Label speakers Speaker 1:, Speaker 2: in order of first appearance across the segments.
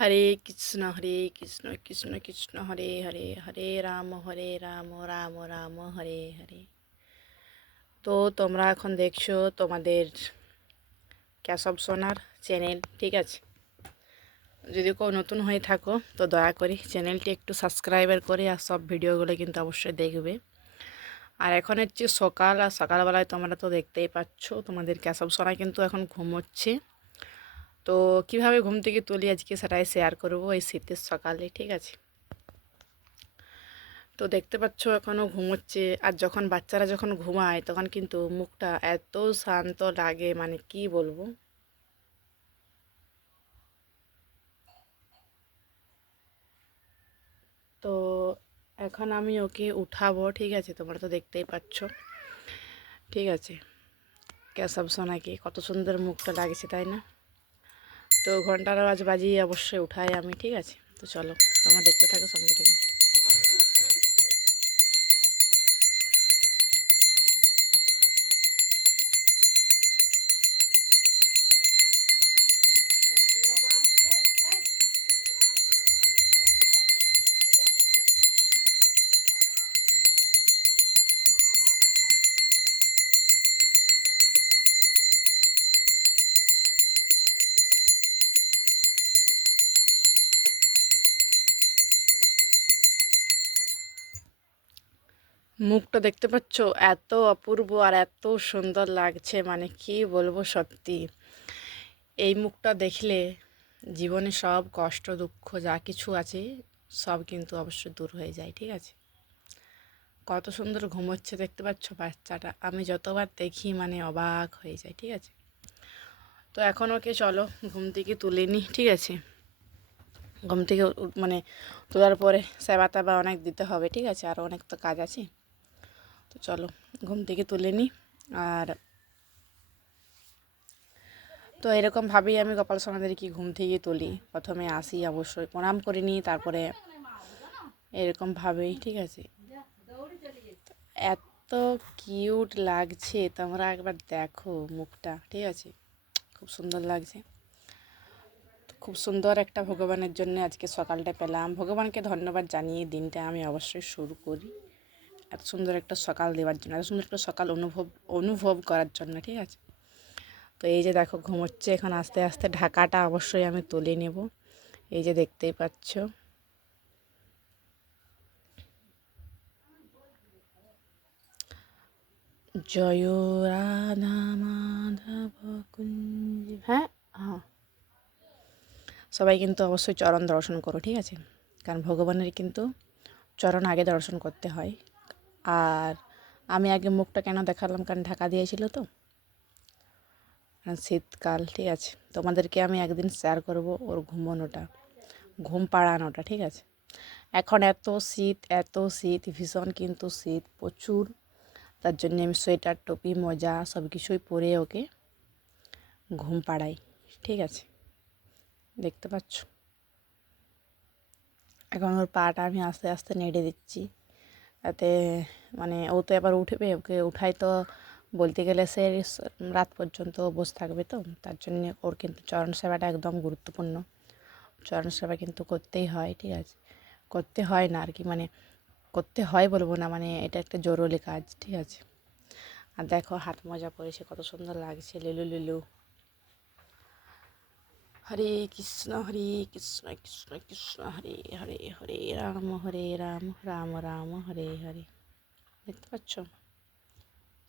Speaker 1: হরে কৃষ্ণ হরে কৃষ্ণ কৃষ্ণ কৃষ্ণ হরে হরে হরে রাম হরে রাম রাম রাম হরে হরে তো তোমরা এখন দেখছো তোমাদের ক্যাশব সোনার চ্যানেল ঠিক আছে যদি কেউ নতুন হয়ে থাকো তো দয়া করে চ্যানেলটি একটু সাবস্ক্রাইবার করে আর সব ভিডিওগুলো কিন্তু অবশ্যই দেখবে আর এখন হচ্ছে সকাল আর সকালবেলায় তোমরা তো দেখতেই পাচ্ছ তোমাদের ক্যাশব সোনা কিন্তু এখন ঘুমোচ্ছে তো কিভাবে ঘুম থেকে তুলি আজকে সেটাই শেয়ার করব এই শীতের সকালে ঠিক আছে তো দেখতে পাচ্ছ এখনও ঘুমোচ্ছে আর যখন বাচ্চারা যখন ঘুমায় তখন কিন্তু মুখটা এত শান্ত লাগে মানে কি বলবো তো এখন আমি ওকে উঠাবো ঠিক আছে তোমরা তো দেখতেই পাচ্ছ ঠিক আছে ক্যাশ সোনাকে কত সুন্দর মুখটা লাগছে তাই না তো ঘন্টার আওয়াজ বাজিয়ে অবশ্যই উঠাই আমি ঠিক আছে তো চলো তোমার দেখতে থাকো সঙ্গে থেকে মুখটা দেখতে পাচ্ছ এত অপূর্ব আর এত সুন্দর লাগছে মানে কি বলবো সত্যি এই মুখটা দেখলে জীবনে সব কষ্ট দুঃখ যা কিছু আছে সব কিন্তু অবশ্য দূর হয়ে যায় ঠিক আছে কত সুন্দর ঘুমোচ্ছে দেখতে পাচ্ছ বাচ্চাটা আমি যতবার দেখি মানে অবাক হয়ে যায় ঠিক আছে তো এখন ওকে চলো ঘুম থেকে তুলে নিই ঠিক আছে ঘুম থেকে মানে তোলার পরে সেবা তেবা অনেক দিতে হবে ঠিক আছে আর অনেক তো কাজ আছে তো চলো ঘুম থেকে তুলে নিই আর তো এরকমভাবেই আমি গোপাল কি ঘুম থেকে তুলি প্রথমে আসি অবশ্যই প্রণাম করে নিই তারপরে এরকমভাবেই ঠিক আছে এত কিউট লাগছে তোমরা একবার দেখো মুখটা ঠিক আছে খুব সুন্দর লাগছে খুব সুন্দর একটা ভগবানের জন্য আজকে সকালটা পেলাম ভগবানকে ধন্যবাদ জানিয়ে দিনটা আমি অবশ্যই শুরু করি এত সুন্দর একটা সকাল দেওয়ার জন্য এত সুন্দর একটা সকাল অনুভব অনুভব করার জন্য ঠিক আছে তো এই যে দেখো ঘুমোচ্ছে এখন আস্তে আস্তে ঢাকাটা অবশ্যই আমি তুলে নেব এই যে দেখতেই পাচ্ছ জয় রাধা মাধব কুঞ্জ হ্যাঁ হ্যাঁ সবাই কিন্তু অবশ্যই চরণ দর্শন করো ঠিক আছে কারণ ভগবানের কিন্তু চরণ আগে দর্শন করতে হয় আর আমি আগে মুখটা কেন দেখালাম কারণ ঢাকা দিয়েছিল তো শীতকাল ঠিক আছে তোমাদেরকে আমি একদিন শেয়ার করব ওর ঘুমোনোটা ঘুম পাড়ানোটা ঠিক আছে এখন এত শীত এত শীত ভীষণ কিন্তু শীত প্রচুর তার জন্য আমি সোয়েটার টুপি মোজা সব কিছুই পরে ওকে ঘুম পাড়াই ঠিক আছে দেখতে পাচ্ছ এখন ওর পাটা আমি আস্তে আস্তে নেড়ে দিচ্ছি তাতে মানে ও তো এবার উঠবে ওকে উঠাই তো বলতে গেলে সে রাত পর্যন্ত বসে থাকবে তো তার জন্য ওর কিন্তু চরণ সেবাটা একদম গুরুত্বপূর্ণ চরণ সেবা কিন্তু করতেই হয় ঠিক আছে করতে হয় না আর কি মানে করতে হয় বলবো না মানে এটা একটা জরুরি কাজ ঠিক আছে আর দেখো হাত মজা পড়েছে কত সুন্দর লাগছে লিলু লিলু হরে কৃষ্ণ হরে কৃষ্ণ কৃষ্ণ কৃষ্ণ হরে হরে হরে রাম হরে রাম রাম রাম হরে হরে দেখতে পাচ্ছ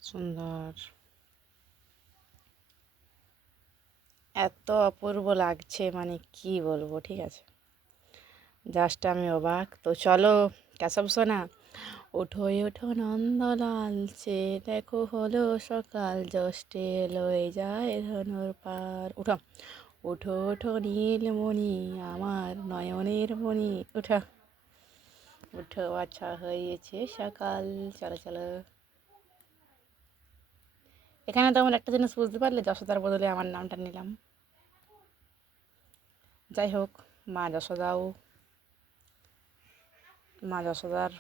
Speaker 1: সুন্দর এত অপূর্ব লাগছে মানে কি বলবো ঠিক আছে জাস্ট আমি অবাক তো চলো কেসব সোনা ওঠো ওঠো নন্দলাল সে দেখো হলো সকাল জষ্টে লয়ে যায় ধনুর পার উঠো ওঠো ওঠো নীলমণি আমার নয়নের মণি উঠো উঠে আচ্ছা হয়েছে সকাল চলো চলো এখানে তো আমার একটা জিনিস বুঝতে পারলে যশোদার বদলে আমার নামটা নিলাম যাই হোক মা যশোদাও মা যশোদার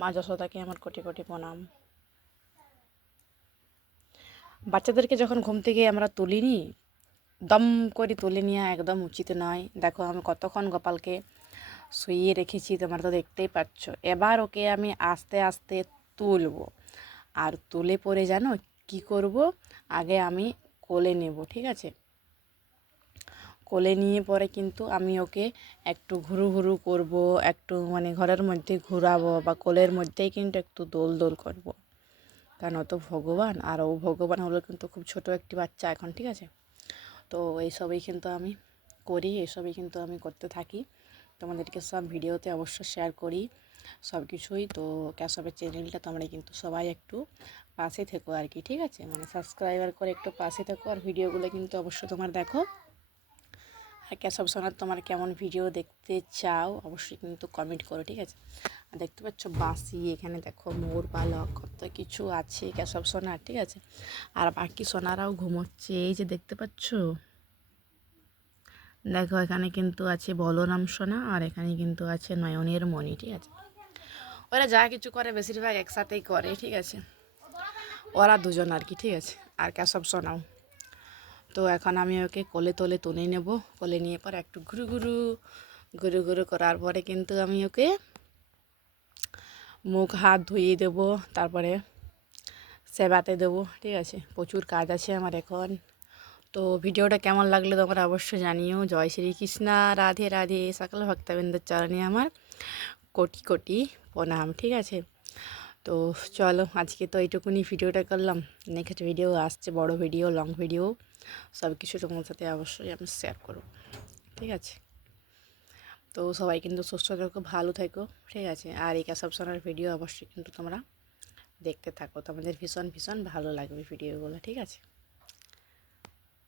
Speaker 1: মা যশোদাকে আমার কোটি কোটি প্রণাম বাচ্চাদেরকে যখন ঘুম থেকে আমরা তুলিনি দম করে তুলে নিয়ে একদম উচিত নয় দেখো আমি কতক্ষণ গোপালকে শুয়ে রেখেছি তোমরা তো দেখতেই পাচ্ছ এবার ওকে আমি আস্তে আস্তে তুলব আর তুলে পরে জানো কি করব আগে আমি কোলে নেব ঠিক আছে কোলে নিয়ে পরে কিন্তু আমি ওকে একটু ঘুরু ঘুরু করব একটু মানে ঘরের মধ্যে ঘুরাবো বা কোলের মধ্যেই কিন্তু একটু দোল দোল করব কারণ ও তো ভগবান আর ও ভগবান হলো কিন্তু খুব ছোট একটি বাচ্চা এখন ঠিক আছে তো এইসবই কিন্তু আমি করি এসবই কিন্তু আমি করতে থাকি তোমাদেরকে সব ভিডিওতে অবশ্য শেয়ার করি সব কিছুই তো ক্যাশপের চ্যানেলটা তোমরা কিন্তু সবাই একটু পাশে থেকো আর কি ঠিক আছে মানে সাবস্ক্রাইবার করে একটু পাশে থেকো আর ভিডিওগুলো কিন্তু অবশ্যই তোমার দেখো আর ক্যাশব সোনার তোমার কেমন ভিডিও দেখতে চাও অবশ্যই কিন্তু কমেন্ট করো ঠিক আছে আর দেখতে পাচ্ছ বাঁশি এখানে দেখো মোর পালক কত কিছু আছে ক্যাশব সোনার ঠিক আছে আর বাকি সোনারাও ঘুমোচ্ছে এই যে দেখতে পাচ্ছ দেখো এখানে কিন্তু আছে বলরাম সোনা আর এখানে কিন্তু আছে নয়নের মণি ঠিক আছে ওরা যা কিছু করে বেশিরভাগ একসাথেই করে ঠিক আছে ওরা দুজন আর কি ঠিক আছে আর কেশব সোনাও তো এখন আমি ওকে কোলে তোলে তুলে নেব কোলে নিয়ে পর একটু ঘুরু ঘুরু ঘুরু ঘুরু করার পরে কিন্তু আমি ওকে মুখ হাত ধুয়ে দেব তারপরে সেবাতে দেবো ঠিক আছে প্রচুর কাজ আছে আমার এখন তো ভিডিওটা কেমন লাগলো তোমরা অবশ্যই জানিও জয় শ্রীকৃষ্ণা রাধে রাধে সকল ভক্তবৃন্দর চরণে আমার কোটি কোটি প্রণাম ঠিক আছে তো চলো আজকে তো এইটুকুনি ভিডিওটা করলাম নেক্সট ভিডিও আসছে বড় ভিডিও লং ভিডিও সব কিছু তোমার সাথে অবশ্যই আমি শেয়ার করব ঠিক আছে তো সবাই কিন্তু সুস্থ থাকো ভালো থাকো ঠিক আছে আর এই কাসাবসানার ভিডিও অবশ্যই কিন্তু তোমরা দেখতে থাকো তোমাদের ভীষণ ভীষণ ভালো লাগবে ভিডিওগুলো ঠিক আছে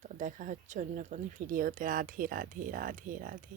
Speaker 1: তো দেখা হচ্ছে অন্য কোনো ভিডিওতে রাধে রাধে রাধে রাধে